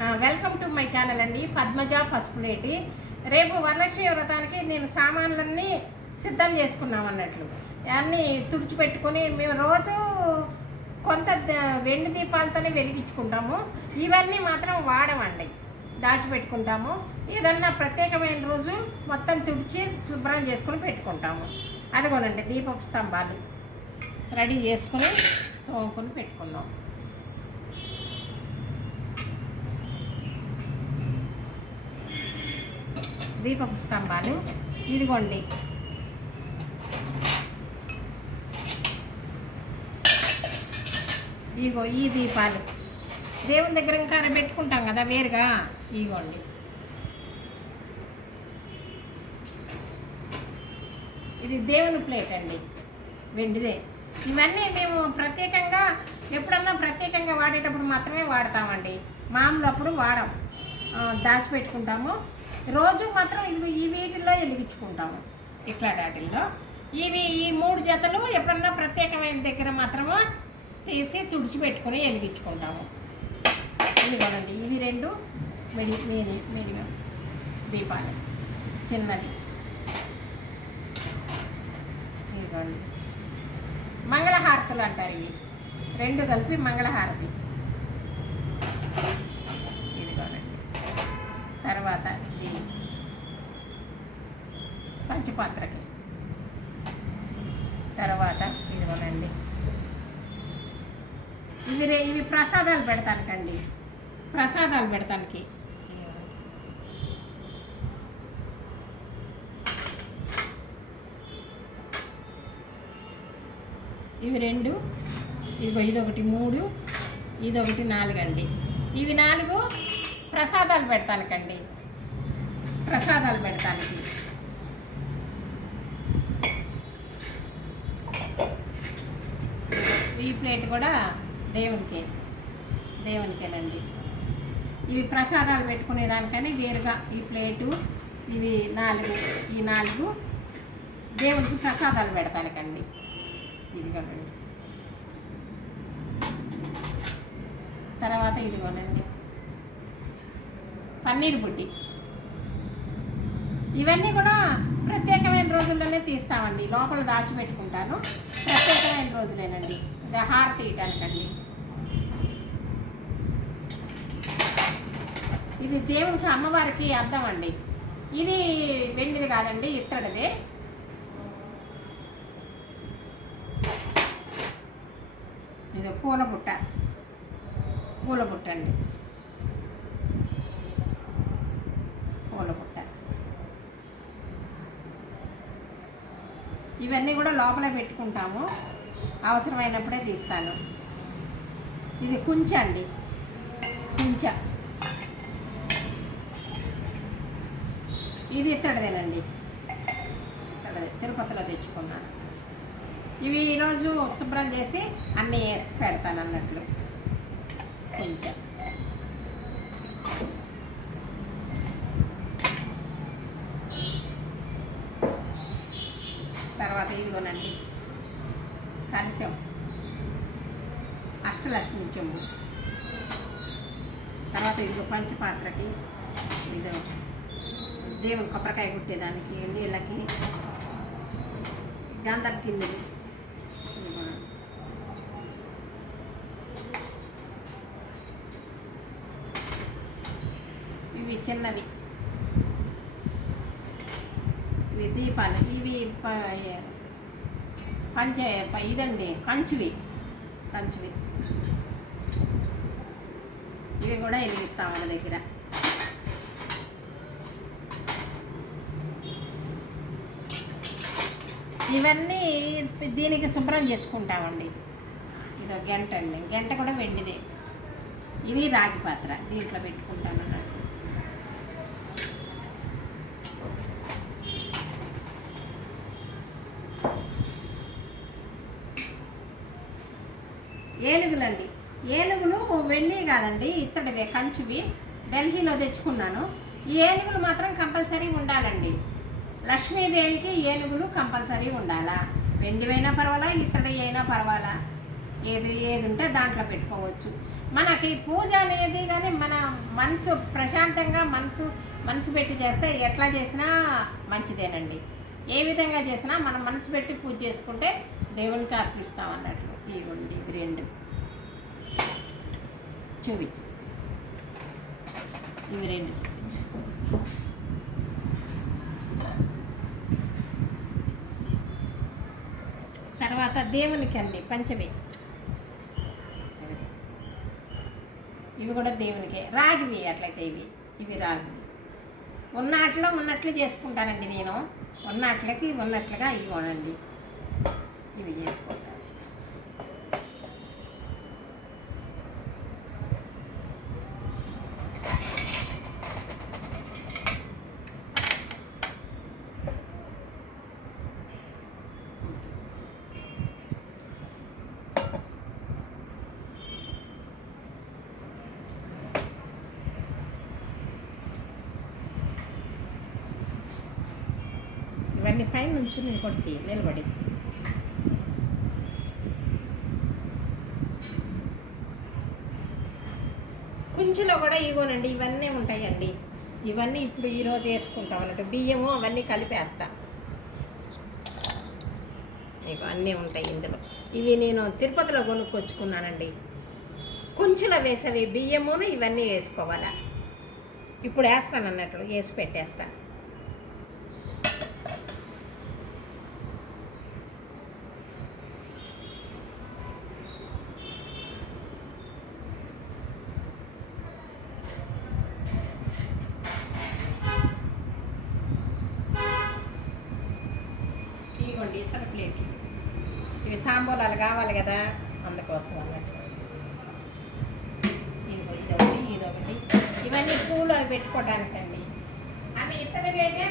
Welcome to my channel అండి పద్మజ పసుపులేటి రేపు వరలక్ష్మి వ్రతానికి నేను సామాన్లన్నీ సిద్ధం చేసుకున్నాం అన్నట్లు అన్నీ తుడిచిపెట్టుకొని మేము రోజు కొంత ద- వెండి దీపాలతోనే వెలిగించుకుంటాము. ఇవన్నీ మాత్రం వాడమండి దాచిపెట్టుకుంటాము. ఏదన్నా ప్రత్యేకమైన రోజు మొత్తం తుడిచి శుభ్రం చేసుకొని పెట్టుకుంటాము. అదిగోనండి దీపపు స్తంభాలు రెడీ చేసుకొని తోముకొని పెట్టుకున్నాం. దీపపు స్తంభాలు. ఇదిగోండి. ఇగో ఈ దీపాలు. దేవుని దగ్గర ఇంకా పెట్టుకుంటాం కదా వేరుగా? ఇగోండి ఇది దేవుని ప్లేట్ అండి. వెండిదే. ఇవన్నీ మేము ప్రత్యేకంగా ఎప్పుడన్నా ప్రత్యేకంగా వాడేటప్పుడు మాత్రమే వాడతామండి. మామూలు అప్పుడు వాడం. దాచిపెట్టుకుంటాము. రోజు మాత్రం ఇవి ఈ వీటిల్లో వెలిగించుకుంటాము. ఇట్లా వాటిల్లో. ఇవి ఈ మూడు జతలు ఎప్పుడన్నా ప్రత్యేకమైన దగ్గర మాత్రమే తీసి తుడిచిపెట్టుకొని వెలిగించుకుంటాము. ఇదిగోనండి ఇవి రెండు మెడి మెడి మెడిగా దీపాలు. చిన్నవి. ఇదిగోండి. మంగళహారతులు అంటారు ఇవి. రెండు కలిపి మంగళహారతి. ఇదిగోనండి తర్వాత పాత్రకి. తర్వాత ఇదిగోనండి. ఇవి రే ఇవి ప్రసాదాలు పెడతానికండి. ప్రసాదాలు పెడతానికి. ఇవి రెండు ఇదిగో ఇదొకటి మూడు ఇదొకటి నాలుగు అండి ఇవి నాలుగు ప్రసాదాలు పెడతానికండి. ప్రసాదాలు పెడతానికి. ఈ ప్లేట్ కూడా దేవునికి దేవునికేనండి. ఇవి ప్రసాదాలు పెట్టుకునే దానికని వేరుగా ఈ ప్లేటు ఇవి నాలుగు ఈ నాలుగు దేవునికి ప్రసాదాలు పెడతానికండి. ఇదిగోనండి. తర్వాత ఇదిగోనండి. పన్నీర్ బుడ్డి. ఇవన్నీ కూడా ప్రత్యేకమైన రోజుల్లోనే తీస్తామండి. లోపల దాచిపెట్టుకుంటాను. ప్రత్యేకమైన రోజులేనండి. ఇది తీయటానికండి ఇది దేవుడికి అమ్మవారికి అర్థం అండి ఇది వెండిది కాదండి ఇత్తడిది. ఇది పూల బుట్ట. పూల బుట్ట అండి. పూల బుట్ట. ఇవన్నీ కూడా లోపలే పెట్టుకుంటాము. అవసరమైనప్పుడే తీస్తాను. ఇది కుంచ అండి. కుంచ. ఇది ఇత్తడిదేనండి. ఇత్తడిదే. తిరుపతిలో తెచ్చుకున్నాను. ఇవి ఈరోజు శుభ్రం చేసి అన్నీ వేసి పెడతాను అన్నట్లు కొంచెం తర్వాత ఇదిగోనండి కలశం అష్టలక్ష్మి చెంబు. తర్వాత ఇది పంచపాత్రకి ఇది దేవుని కొబ్బరికాయ కుట్టేదానికి నీళ్ళకి గంధం కిందకి ఇవి చిన్నవి. ఇవి దీపాలు ఇవి పంచ ఇదండి కంచువి. కంచువి. ఇవి కూడా వెలిగిస్తాం మన దగ్గర. ఇవన్నీ దీనికి శుభ్రం చేసుకుంటామండి. ఇది ఒక గంట అండి. గంట కూడా వెండిదే. ఇది రాగి పాత్ర. దీంట్లో పెట్టుకుంటాను అన్నట్టు ఏనుగులండి. ఏనుగులు వెండి కాదండి ఇత్తడివే కంచువి. ఢిల్లీలో తెచ్చుకున్నాను. ఈ ఏనుగులు మాత్రం కంపల్సరీ ఉండాలండి. లక్ష్మీదేవికి ఏనుగులు కంపల్సరీ ఉండాలా? వెండివైనా పర్వాలా ఇత్తడి అయినా పర్వాలా? ఏది ఏది ఉంటే దాంట్లో పెట్టుకోవచ్చు. మనకి పూజ అనేది కానీ మన మనసు ప్రశాంతంగా మనసు మనసు పెట్టి చేస్తే ఎట్లా చేసినా మంచిదేనండి. ఏ విధంగా చేసినా మనం మనసు పెట్టి పూజ చేసుకుంటే దేవునికి అర్పిస్తాం అన్నట్లు. ఇవ్వండి ఇవి రెండు. చూపించు ఇవి రెండు. చూపించు తర్వాత దేవునికి అండి పంచమి. ఇవి కూడా దేవునికే. రాగివి అట్లయితే ఇవి. ఇవి రాగివి ఉన్నట్లో ఉన్నట్లు చేసుకుంటానండి నేను. ఉన్నట్లకి ఉన్నట్లుగా ఇవ్వనండి. ఇవి చేసుకుంటాను ఇవన్నీ పైన నుంచి నేను కొట్టి నిలబడి. కుంచులో కూడా ఇగోనండి ఇవన్నీ ఉంటాయండి. ఇవన్నీ ఇప్పుడు ఈరోజు వేసుకుంటాం అన్నట్టు. బియ్యము అవన్నీ కలిపేస్తా. ఇక అన్నీ ఉంటాయి ఇందులో. ఇవి నేను తిరుపతిలో కొనుక్కొచ్చుకున్నానండి. కుంచులో వేసేవి బియ్యమును ఇవన్నీ వేసుకోవాలా. ఇప్పుడు వేస్తాను అన్నట్లు వేసి పెట్టేస్తాను ఇవ్వండి ఇతర ప్లేట్లు ఇవి తాంబూలాలు కావాలి కదా అందుకోసం అన్నట్టు. ఇదొకటి ఇదొకటి. ఇవన్నీ పూలు అవి పెట్టుకోవడానికండి. అవి ఇతర వేటే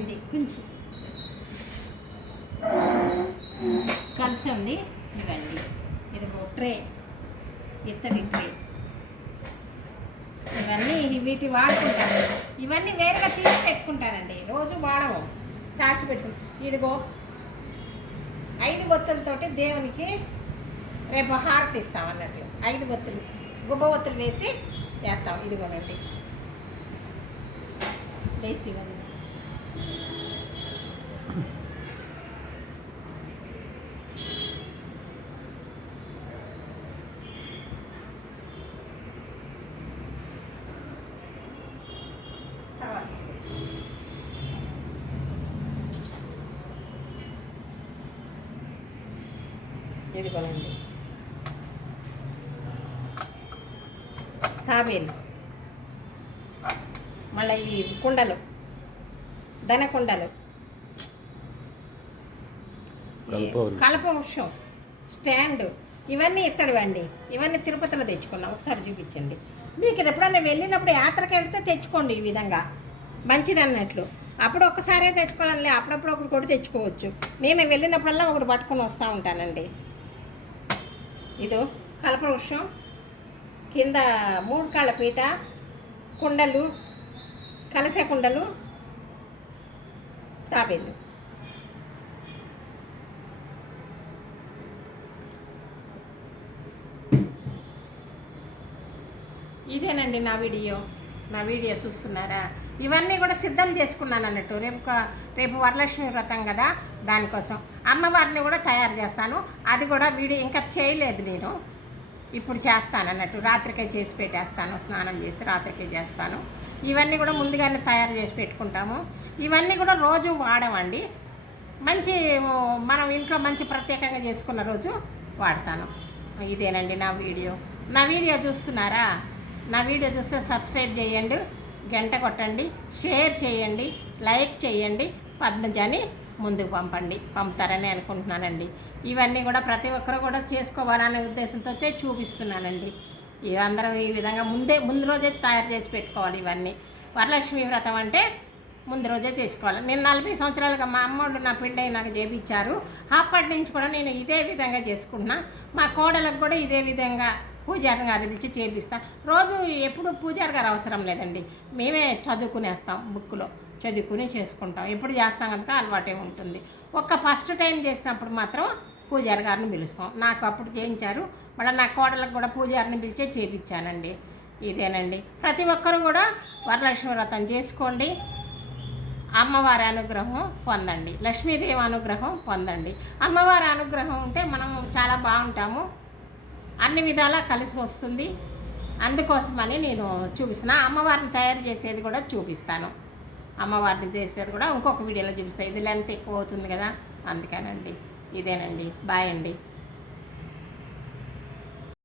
ఉంది కొంచెం కలిసి ఉంది ఇవ్వండి. ఇదిగో ట్రే. ఇత్తడి ట్రే. ఇవన్నీ వీటి వాడుకుంటాను ఇవన్నీ వేరుగా తీసి పెట్టుకుంటానండి రోజు వాడము దాచి పెట్టుకుంటాం ఇదిగో ఐదు బొత్తులతోటి దేవునికి రేపు హారతి ఇస్తాం అన్నట్లు ఐదు బొత్తులు గుబ్బ బొత్తులు వేసి వేస్తాం. ఇదిగోనండి. వేసి ఇవ్వండి. తర్వాత ఇదిగోనండి తాబేలు. మళ్ళీ ఇవి కుండలు. ధన కుండలు కల్పవల్లి. కలప వృక్షం స్టాండ్ ఇవన్నీ ఇత్తడివండి ఇవన్నీ తిరుపతిలో తెచ్చుకున్నాం. ఒకసారి చూపించండి. మీకు ఎప్పుడన్నా వెళ్ళినప్పుడు యాత్రకి వెళ్తే తెచ్చుకోండి ఈ విధంగా. మంచిది అన్నట్లు. అప్పుడు ఒక్కసారే తెచ్చుకోవాలండి. అప్పుడప్పుడు ఒకటి కూడా తెచ్చుకోవచ్చు. నేను వెళ్ళినప్పుడల్లా ఒకటి పట్టుకొని వస్తూ ఉంటానండి. ఇదో కలప వృక్షం. కింద మూడు కాళ్ళ పీట కుండలు కలసే కుండలు తాబేళ్ళు ఇదేనండి నా వీడియో. నా వీడియో చూస్తున్నారా? ఇవన్నీ కూడా సిద్ధం చేసుకున్నాను అన్నట్టు రేపు రేపు వరలక్ష్మి వ్రతం కదా దానికోసం. అమ్మవారిని కూడా తయారు చేస్తాను. అది కూడా వీడియో ఇంకా చేయలేదు నేను. ఇప్పుడు చేస్తాను అన్నట్టు రాత్రికే చేసి పెట్టేస్తాను. స్నానం చేసి రాత్రికే చేస్తాను. ఇవన్నీ కూడా ముందుగానే తయారు చేసి పెట్టుకుంటాము. ఇవన్నీ కూడా రోజు వాడమండి. మంచి మనం ఇంట్లో మంచి ప్రత్యేకంగా చేసుకున్న రోజు వాడతాను. ఇదేనండి నా వీడియో. నా వీడియో చూస్తున్నారా? నా వీడియో చూస్తే సబ్స్క్రైబ్ చేయండి గంట కొట్టండి షేర్ చేయండి లైక్ చేయండి పద్మజాని ముందుకు పంపండి. పంపుతారని అనుకుంటున్నానండి. ఇవన్నీ కూడా ప్రతి ఒక్కరు కూడా చేసుకోవాలనే ఉద్దేశంతో చూపిస్తున్నానండి. ఇవి అందరం ఈ విధంగా ముందే ముందు రోజే తయారు చేసి పెట్టుకోవాలి ఇవన్నీ. వరలక్ష్మి వ్రతం అంటే ముందు రోజే చేసుకోవాలి నేను నలభై సంవత్సరాలుగా మా అమ్మోళ్ళు నా పెళ్ళి నాకు చేపించారు అప్పటి నుంచి కూడా నేను ఇదే విధంగా చేసుకున్నా మా కోడలకు కూడా ఇదే విధంగా పూజారి గారు పిలిచి చేపిస్తాను రోజు ఎప్పుడు పూజారి గారు అవసరం లేదండి. మేమే చదువుకునేస్తాం బుక్లో చదువుకుని చేసుకుంటాం. ఎప్పుడు చేస్తాం కనుక అలవాటే ఉంటుంది. ఒక్క ఫస్ట్ టైం చేసినప్పుడు మాత్రం పూజారి గారిని పిలుస్తాం. నాకు అప్పుడు చేయించారు. మళ్ళీ నా కోడలకు కూడా పూజారిని పిలిచే చేయించానండి ఇదేనండి. ప్రతి ఒక్కరు కూడా వరలక్ష్మి వ్రతం చేసుకోండి. అమ్మవారి అనుగ్రహం పొందండి. లక్ష్మీదేవి అనుగ్రహం పొందండి. అమ్మవారి అనుగ్రహం ఉంటే మనం చాలా బాగుంటాము. అన్ని విధాలా కలిసి వస్తుంది. అందుకోసమని నేను చూపిస్తున్నా. అమ్మవారిని తయారు చేసేది కూడా చూపిస్తాను. అమ్మవారిని చేసేది కూడా ఇంకొక వీడియోలో చూపిస్తాను ఇది లెంత్ ఎక్కువ అవుతుంది కదా అందుకేనండి. ఇదేనండి. బాయ్ అండి.